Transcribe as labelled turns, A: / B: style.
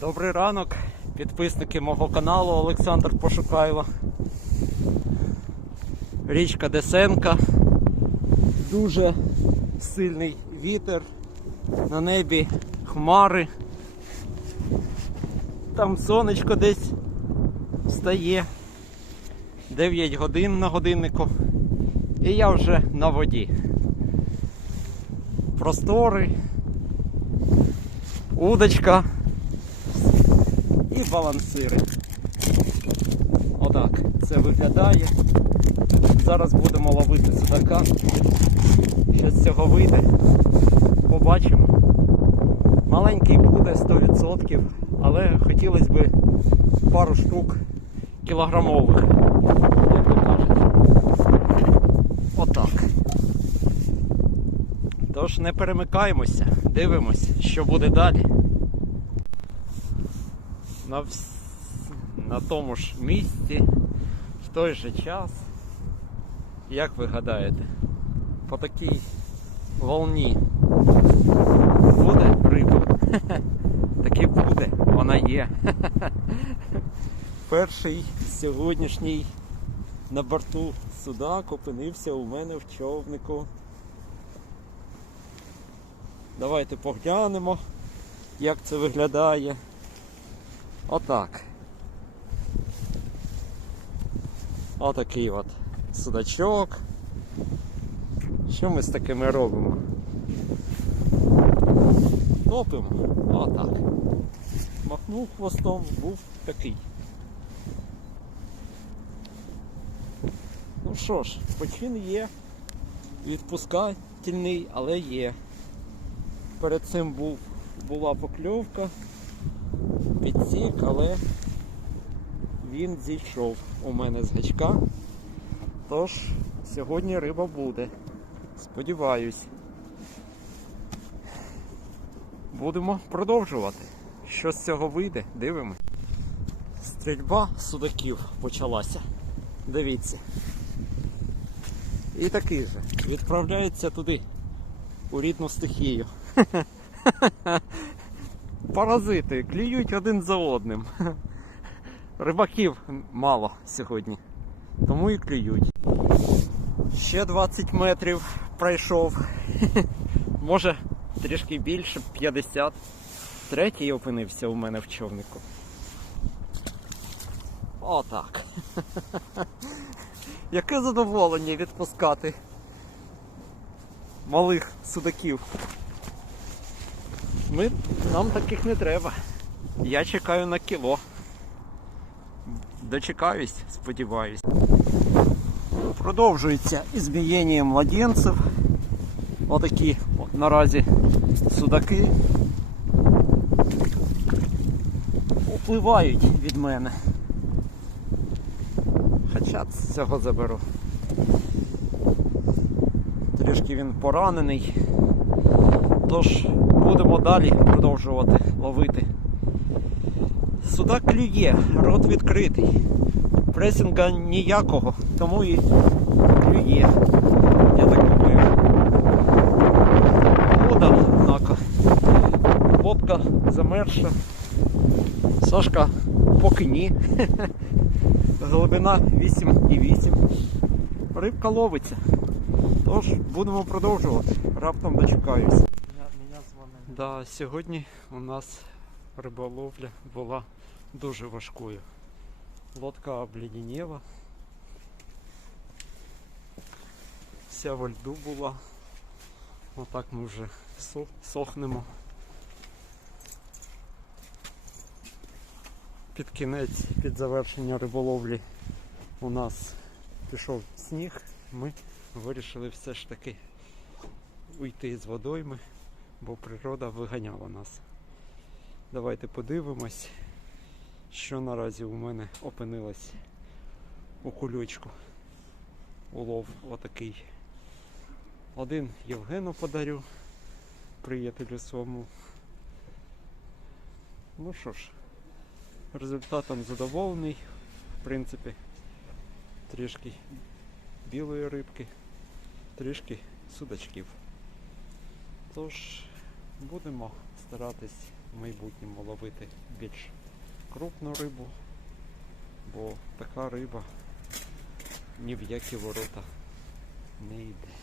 A: Добрий ранок, підписники мого каналу Олександр Пошукайло. Річка Десенка. Дуже сильний вітер. На небі хмари. Там сонечко десь встає. 9 годин на годиннику. І я вже на воді. Простори. Удочка і балансири. Отак це виглядає. Зараз будемо ловити судака. Що з цього вийде. Побачимо. Маленький буде 100%, але хотілося б пару штук кілограмових, як то кажуть. Отак. Тож не перемикаємося, дивимось, що буде далі на, вс... на тому ж місці, в той же час. Як ви гадаєте, по такій волні буде риба? Таки буде, вона є. Перший сьогоднішній на борту судак опинився у мене в човнику. Давайте поглянемо, як це виглядає. Отак. Отакий от судачок. Що ми з такими робимо? Топимо. Отак. Махнув хвостом, був такий. Ну що ж, почин є. Відпускательний, але є. Перед цим був, була покльовка підсік, але він зійшов у мене з гачка. Тож сьогодні риба буде. Сподіваюсь. Будемо продовжувати. Що з цього вийде, дивимось. Стрільба судаків почалася. Дивіться. І такий же. Відправляється туди, у рідну стихію. Паразити клюють один за одним. Рибаків мало сьогодні, тому і клюють. Ще 20 метрів пройшов. Може трішки більше, 50. Третій опинився у мене в човнику. Отак. Яке задоволення відпускати малих судаків. Ми, нам таких не треба. Я чекаю на кіло. Дочекаюсь, сподіваюсь. Продовжується ізбієння младенців. Отакі от наразі судаки upливають від мене. Хоча цього заберу. Трішки він поранений. Тож будемо далі продовжувати ловити. Судак клює, рот відкритий. Пресінга ніякого, тому і клює. Я так думаю. Вода, однако. Лодка замерша. Сашка поки ні. Глибина 8,8. Рибка ловиться. Тож будемо продовжувати. Раптом дочекаюсь. Да, сьогодні у нас риболовля була дуже важкою. Лодка обледенела. Вся во льду була. Отак ми вже сохнемо. Під кінець, під завершення риболовлі у нас пішов сніг. Ми вирішили все ж таки уйти з водойми бо природа виганяла нас. Давайте подивимось, що наразі у мене опинилось у кульочку. Улов отакий. Один Євгену подарю, приятелю своєму. Ну що ж, результатом задоволений, в принципі, трішки білої рибки, трішки судачків. Тож будемо старатись в майбутньому ловити більш крупну рибу, бо така риба ні в які ворота не йде.